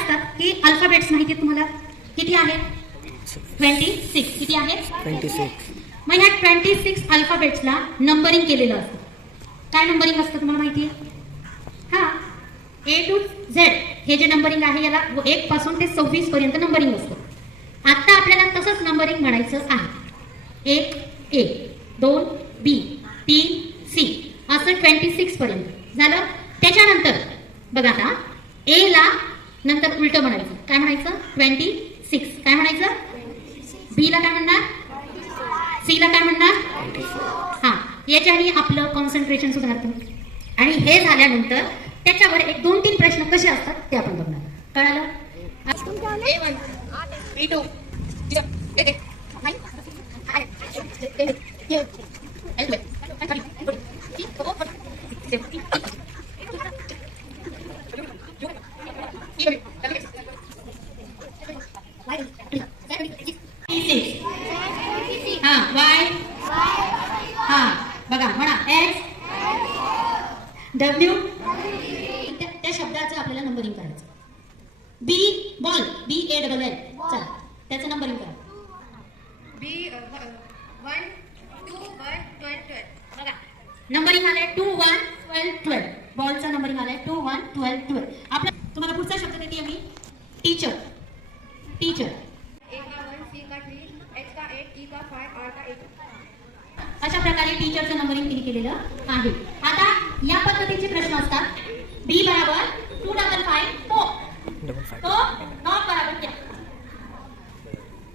असतात की अल्फाबेट्स माहिती आहेत तुम्हाला किती आहेत 26 किती आहेत 26 मग ह्या 26 अल्फाबेट्सला नंबरिंग केलेलं असतं काय नंबरिंग असतं तुम्हाला माहिती आहे हा A to Z हे जे नंबरिंग आहे याला 1 पासून ते 26 पर्यंत नंबरिंग असतं आता आपल्याला तसंच नंबरिंग म्हणायचं आहे 1 A 2 B 3 C असं 26 पर्यंत झालं त्याच्यानंतर बघा आता A ला नंतर उलट म्हणायचं काय म्हणायचं 26 काय म्हणायचं B ला काय म्हणणार C ला काय म्हणणार हा याच्याने आपलं कॉन्सन्ट्रेशन सुधारतं आणि हे झाल्यानंतर त्याच्यावर एक 2-3 प्रश्न कसे असतात ते आपण बघणार कळालं A1 B2 हा Y हा बघा म्हणा X W त्या शब्दाचं आपल्याला नंबरिंग करायचं B बॉल BALL चला त्याचं नंबरिंग करा B 1 2 1 12 12 बघा नंबरिंग आलाय 2 1 12 12 बॉलचं नंबरिंग आलाय 2 1 12 12 आपला तुम्हाला पुढचा शब्द देते मी टीचर टीचर A का 1 C का 3 H का 8 E का 5 R का 8 अशा प्रकारे टीचरचं नंबरिंग तिने केलेलं आहे आता या पद्धतीचे प्रश्न असतात B बराबर 255 तो नॉट बराबर क्या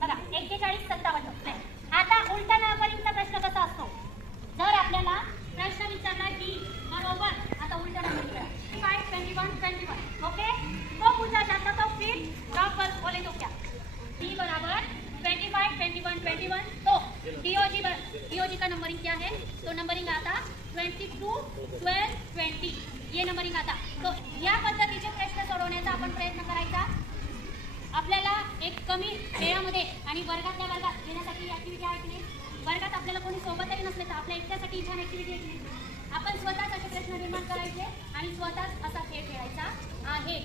बघा 4157 आता उलटा नंबरिंगचा प्रश्न कसा असतो जर आपल्याला प्रश्न विचारला की बरोबर आता उलटा नंबरिंग करा 5 21 21 ओके तो पूछा जाता तो फिर ड्रॉप पर बोले तो क्या B बराबर 25 21 21 तो DOG का नंबरिंग क्या है तो नंबरिंग आता 22 12 20 ये नंबरिंग आता तो या पद्धतीचे प्रश्न सोडवण्याचा आपण प्रयत्न करायचा आपल्याला एक कमी वेळामध्ये आणि वर्गातल्या वर्गात येण्यासाठी ऍक्टिव्हिटी आहे की नाही वर्गात आपल्याला कोणी सोबतही नसले तर आपल्या एकट्यासाठी छान ऍक्टिव्हिटी आहे की नाही आपण स्वतःच असे प्रश्न निर्माण करायचे आणि स्वतःच असा खेळ खेळायचा आहे